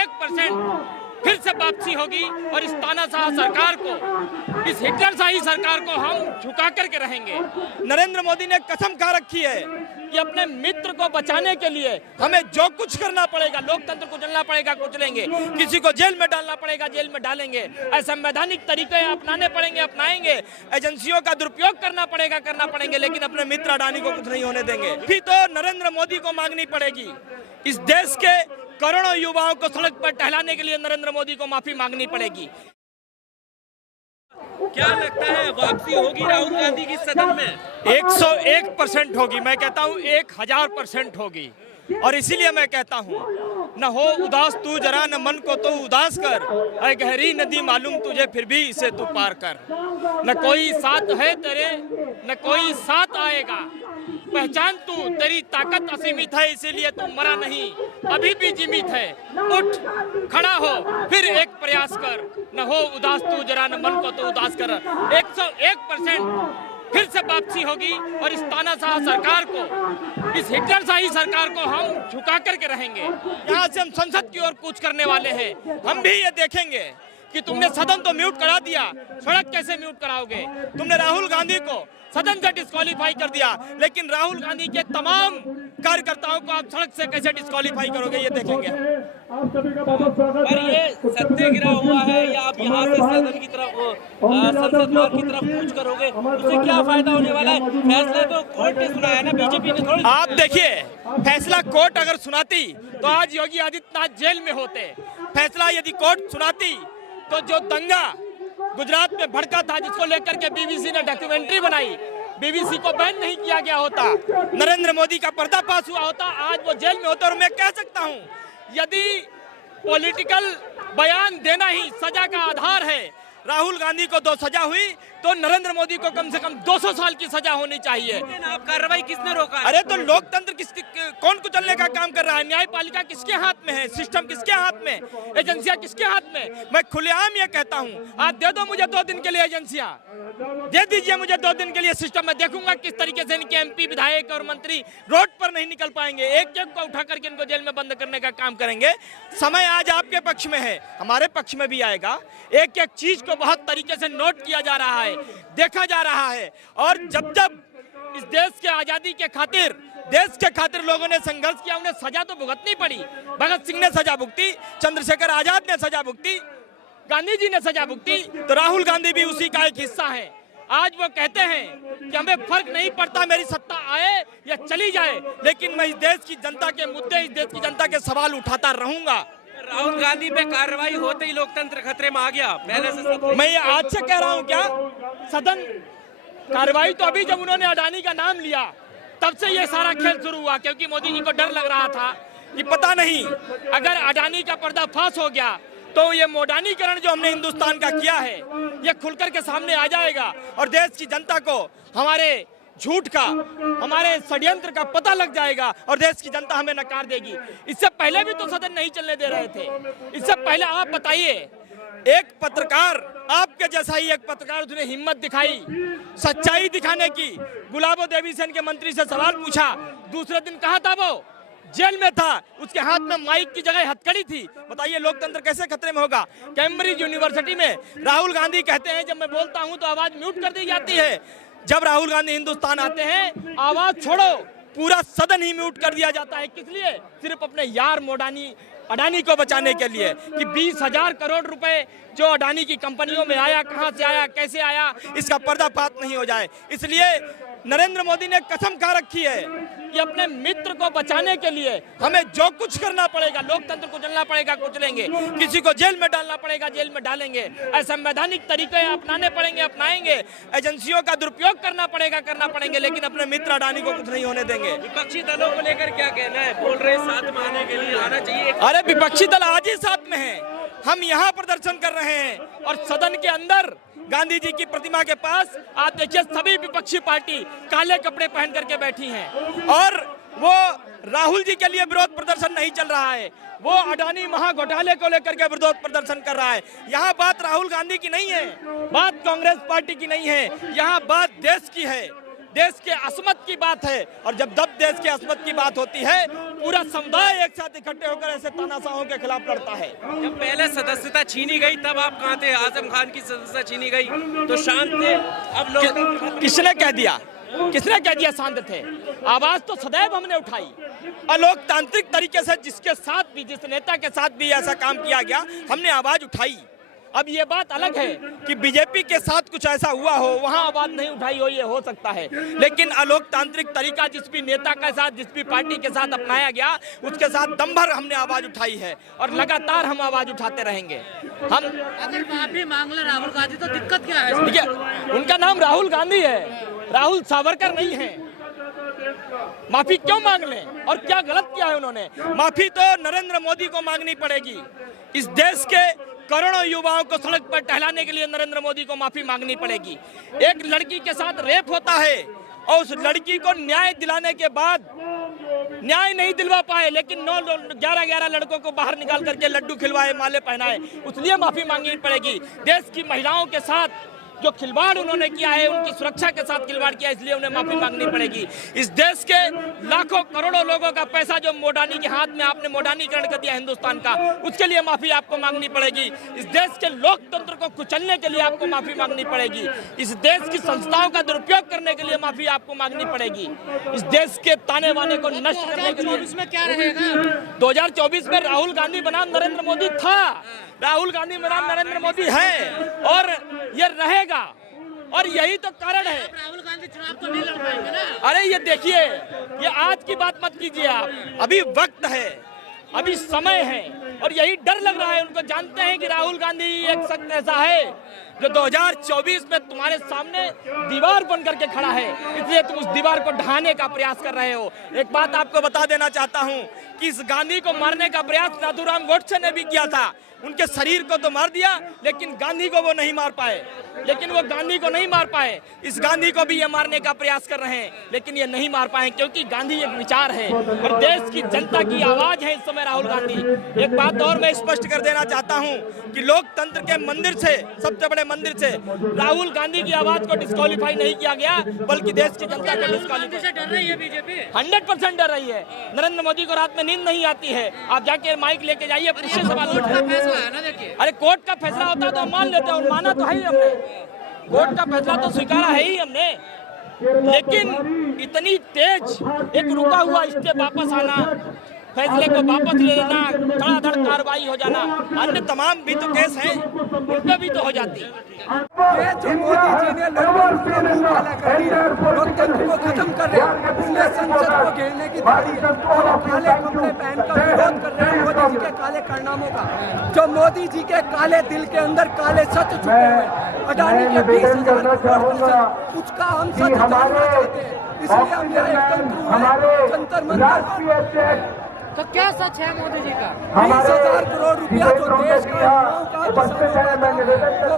101% फिर से वापसी होगी और इस तानाशाह सरकार को, इस हिटलरशाही सरकार को हम झुका करके रहेंगे। नरेंद्र मोदी ने कसम खा रखी है कि अपने मित्र को बचाने के लिए हमें जो कुछ करना पड़ेगा, लोकतंत्र को कुचलना पड़ेगा कुचलेंगे, किसी को जेल में डालना पड़ेगा जेल में डालेंगे, असंवैधानिक तरीके अपनाने पड़ेंगे अपनाएंगे, एजेंसियों का दुरुपयोग करना पड़ेंगे, लेकिन अपने मित्र अडानी को कुछ नहीं होने देंगे। फिर तो नरेंद्र मोदी को मांगनी पड़ेगी। इस देश के करोड़ों युवाओं को सड़क पर टहलाने के लिए नरेंद्र मोदी को माफी मांगनी पड़ेगी। क्या लगता है वापसी होगी राहुल गांधी की सदन में? 101% होगी। मैं कहता हूँ 1000% होगी। और इसीलिए मैं कहता हूँ, न हो उदास तू जरा, न मन को तो उदास कर, ऐ गहरी नदी मालूम तुझे फिर भी इसे तू पार कर। न कोई साथ है तेरे, न कोई साथ आएगा, पहचान तू तेरी ताकत असीमित है, इसीलिए तू मरा नहीं, अभी भी जीवित है। उठ खड़ा हो, फिर एक प्रयास कर, न हो उदास तू जरा, न मन को तो उदास कर। 101% फिर से वापसी होगी और इस तानाशाह सरकार को, इस हिटलरशाही सरकार को हम झुका करके रहेंगे। यहाँ से हम संसद की ओर कूच करने वाले हैं। हम भी ये देखेंगे कि तुमने सदन तो म्यूट करा दिया, सड़क कैसे म्यूट कराओगे? तुमने राहुल गांधी को सदन से डिस्क्वालीफाई कर दिया, लेकिन राहुल गांधी के तमाम कार्यकर्ताओं को आप सड़क से कैसे डिस्क्वालीफाई करोगे, ये देखेंगे। पर ये सत्याग्रह हुआ है या आप यहाँ से सदन की तरफ, संसद द्वार की तरफ कूच करोगे, उससे क्या फायदा होने वाला है? फैसला तो कोर्ट ने सुनाया है ना, बीजेपी ने थोड़ी। आप देखिए, फैसला कोर्ट अगर सुनाती तो आज योगी आदित्यनाथ जेल में होते। फैसला यदि कोर्ट सुनाती तो जो दंगा गुजरात में भड़का था, जिसको लेकर के बीबीसी ने डॉक्यूमेंट्री बनाई, बीबीसी को बैन नहीं किया गया होता, नरेंद्र मोदी का पर्दाफाश हुआ होता, आज वो जेल में होता। और मैं कह सकता हूं, यदि पॉलिटिकल बयान देना ही सजा का आधार है, राहुल गांधी को 2 सजा हुई तो नरेंद्र मोदी को कम से कम 200 साल की सजा होनी चाहिए। आप कार्रवाई किसने रोका? अरे तो लोकतंत्र कौन कुचलने का काम कर रहा है? न्यायपालिका किसके हाथ में है? सिस्टम किसके हाथ में? एजेंसियां किसके हाथ में? मैं खुलेआम ये कहता हूँ, आप दे दो मुझे 2 दिन के लिए एजेंसियां, दे दीजिए मुझे 2 दिन के लिए सिस्टम। मैं देखूंगा किस तरीके से इनके MP विधायक और मंत्री रोड पर नहीं निकल पाएंगे, एक एक को उठा करके इनको जेल में बंद करने का काम करेंगे। समय आज आपके पक्ष में है, हमारे पक्ष में भी आएगा। एक एक चीज को बहुत तरीके से नोट किया जा रहा है, देखा जा रहा है। और जब जब इस देश के आजादी के खातिर, देश के खातिर लोगों ने संघर्ष किया, उन्हें सजा तो भुगतनी पड़ी। भगत सिंह ने सजा भुगती, चंद्रशेखर आजाद ने सजा भुगती, गांधी जी ने सजा भुगती, तो राहुल गांधी भी उसी का एक हिस्सा है। आज वो कहते हैं कि हमें फर्क नहीं पड़ता मेरी सत्ता आए या चली जाए, लेकिन मैं इस देश की जनता के मुद्दे, इस देश की जनता के सवाल उठाता रहूंगा। राहुल गांधी पे कार्रवाई होते ही लोकतंत्र खतरे में आ गया। पहले से मैं ये आज से कह रहा हूँ, क्या सदन कार्रवाई तो अभी जब उन्होंने अडानी का नाम लिया तब से ये सारा खेल शुरू हुआ, क्योंकि मोदी जी को डर लग रहा था कि पता नहीं अगर अडानी का पर्दाफाश हो गया तो ये मोडानीकरण जो हमने हिंदुस्तान का किया है ये खुलकर के सामने आ जाएगा और देश की जनता को हमारे झूठ का, हमारे षड्यंत्र का पता लग जाएगा और देश की जनता हमें नकार देगी। इससे पहले भी तो सदन नहीं चलने दे रहे थे। इससे पहले आप बताइए, एक पत्रकार, आपके जैसा ही एक पत्रकार, उसने हिम्मत दिखाई सच्चाई दिखाने की, गुलाबो देवी सेन के मंत्री से सवाल पूछा, दूसरे दिन कहा था वो जेल में था, उसके हाथ में माइक की जगह हथकड़ी थी। बताइए लोकतंत्र कैसे खतरे में होगा? कैम्ब्रिज यूनिवर्सिटी में राहुल गांधी कहते हैं जब मैं बोलता हूं तो आवाज म्यूट कर दी जाती है। जब राहुल गांधी हिंदुस्तान आते हैं, आवाज छोड़ो, पूरा सदन ही म्यूट कर दिया जाता है। किस लिए? सिर्फ अपने यार अडानी को बचाने के लिए कि 20,000 करोड़ रुपए जो अडानी की कंपनियों में आया, कहां से आया, कैसे आया, इसका पर्दाफाश नहीं हो जाए। इसलिए नरेंद्र मोदी ने कसम खा रखी है कि अपने मित्र को बचाने के लिए हमें जो कुछ करना पड़ेगा, लोकतंत्र को कुचलना पड़ेगा कुचलेंगे, किसी को जेल में डालना पड़ेगा जेल में डालेंगे, असंवैधानिक तरीके अपनाने पड़ेंगे अपनाएंगे, एजेंसियों का दुरुपयोग करना पड़ेंगे, लेकिन अपने मित्र अडानी को कुछ नहीं होने देंगे। विपक्षी दलों को लेकर क्या कहना है? बोल रहे साथ में आने के लिए आना चाहिए। अरे विपक्षी दल आज ही साथ में है, हम यहाँ प्रदर्शन कर रहे हैं और सदन के अंदर गांधी जी की प्रतिमा के पास आप देखिए सभी विपक्षी पार्टी काले कपड़े पहन करके बैठी हैं और वो राहुल जी के लिए विरोध प्रदर्शन नहीं चल रहा है, वो अडानी महाघोटाले को लेकर के विरोध प्रदर्शन कर रहा है। यहाँ बात राहुल गांधी की नहीं है, बात कांग्रेस पार्टी की नहीं है, यहाँ बात देश की है। देश के असमत की बात है, और जब देश के असमत की बात होती है पूरा समुदाय एक साथ इकट्ठे होकर ऐसे तानाशाहों के खिलाफ लड़ता है। जब पहले सदस्यता छीनी गई तब आप कहाँ थे? आजम खान की सदस्यता छीनी गई तो शांत थे, अब लोग किसने कह दिया? किसने कह दिया शांत थे? आवाज तो सदैव हमने उठाई, अलोकतांत्रिक तरीके से जिसके साथ भी, जिस नेता के साथ भी ऐसा काम किया गया, हमने आवाज उठाई। अब ये बात अलग है कि बीजेपी के साथ कुछ ऐसा हुआ हो, वहां आवाज नहीं उठाई हो, ये हो सकता है, लेकिन अलोकतांत्रिक तरीका जिस भी नेता के साथ, जिस भी पार्टी के साथ अपनाया गया, उसके साथ दम भर हमने आवाज उठाई है और लगातार हम आवाज उठाते रहेंगे। हम अगर माफी मांग ले राहुल गांधी तो दिक्कत क्या है? देखिए, उनका नाम राहुल गांधी है, राहुल सावरकर नहीं है। माफी क्यों मांग लें और क्या गलत किया है उन्होंने? माफी तो नरेंद्र मोदी को मांगनी पड़ेगी। इस देश के करोड़ों युवाओं को सड़क पर टहलाने के लिए नरेंद्र मोदी को माफी मांगनी पड़ेगी। एक लड़की के साथ रेप होता है और उस लड़की को न्याय दिलाने के बाद न्याय नहीं दिलवा पाए, लेकिन 11 लड़कों को बाहर निकाल करके लड्डू खिलवाए, माले पहनाए, उसलिए माफी मांगनी पड़ेगी। देश की महिलाओं के साथ जो खिलवाड़ उन्होंने किया है, उनकी सुरक्षा के साथ खिलवाड़ किया, इसलिए उन्हें माफी मांगनी पड़ेगी। इस देश के लाखों करोड़ों लोगों का पैसा जो मोडानी के हाथ में आपने मोडानीकरण कर दिया हिंदुस्तान का, उसके लिए माफी आपको मांगनी पड़ेगी। इस देश के लोकतंत्र को कुचलने के लिए आपको माफी मांगनी पड़ेगी। इस देश की संस्थाओं का दुरुपयोग करने के लिए माफी आपको मांगनी पड़ेगी। इस देश के ताने बाने को नष्ट करने के लिए 2024 में क्या रहेगा? 2024 में राहुल गांधी बनाम नरेंद्र मोदी था, राहुल गांधी बनाम नरेंद्र मोदी है और ये रहेगा, और यही तो कारण है। राहुल गांधी चुनाव तो नहीं लड़ पाएंगे ना? अरे ये देखिए, ये आज की बात मत कीजिए आप, अभी वक्त है, अभी समय है, और यही डर लग रहा है उनको। जानते हैं कि राहुल गांधी एक शख्स ऐसा है जो 2024 में तुम्हारे सामने दीवार बन करके खड़ा है, इसलिए तुम उस दीवार को ढहाने का प्रयास कर रहे हो। एक बात आपको बता देना चाहता हूं कि इस गांधी को मारने का प्रयास नाथूराम गोडसे ने भी किया था। उनके शरीर को तो मार दिया, लेकिन गांधी को वो नहीं मार पाए, इस गांधी को भी ये मारने का प्रयास कर रहे हैं, लेकिन ये नहीं मार पाए, क्योंकि गांधी एक विचार है और देश की जनता की आवाज है इस समय राहुल गांधी। एक बात और मैं स्पष्ट कर देना चाहता हूं कि लोकतंत्र के मंदिर से, सबसे बड़े मंदिर से राहुल गांधी की आवाज को डिस्क्वालीफाई नहीं किया गया, बल्कि देश की जनता को डिस्क्वालीफाई से डर रही है बीजेपी? 100% डर रही है। नरेंद्र मोदी को रात में नींद नहीं आती है। आप जाके माइक लेके जाइए, पूछिए सवाल। है ना, देखिए अरे कोर्ट का फैसला होता तो हम मान लेते, और माना तो है ही हमने, कोर्ट का फैसला तो स्वीकारा है ही हमने, लेकिन इतनी तेज एक रुका हुआ स्टे वापस आना, फैसले को वापस ले लेना, धड़ाधड़ कार्रवाई हो जाना, अन्य तमाम भी तो केस हैं, उनपे भी तो हो जाती। ये जो मोदी जी ने लोकतंत्र को खत्म कर रहे हैं, इसलिए संसद को घेरने की तैयारी है और काले कपड़े पहनकर विरोध कर रहे हैं मोदी जी के काले कारनामों का। जो मोदी जी के काले दिल के अंदर काले सच छुपे हुए हैं, अडानी के 20,000 करोड़, उसका हम सच जानना चाहते हैं, इसलिए हम यहाँ एकत्र हुए जंतर मंतर। तो क्या सच है मोदी जी का? 20,000 करोड़ रुपया जो देश का युवाओं का, किसानों का था, वो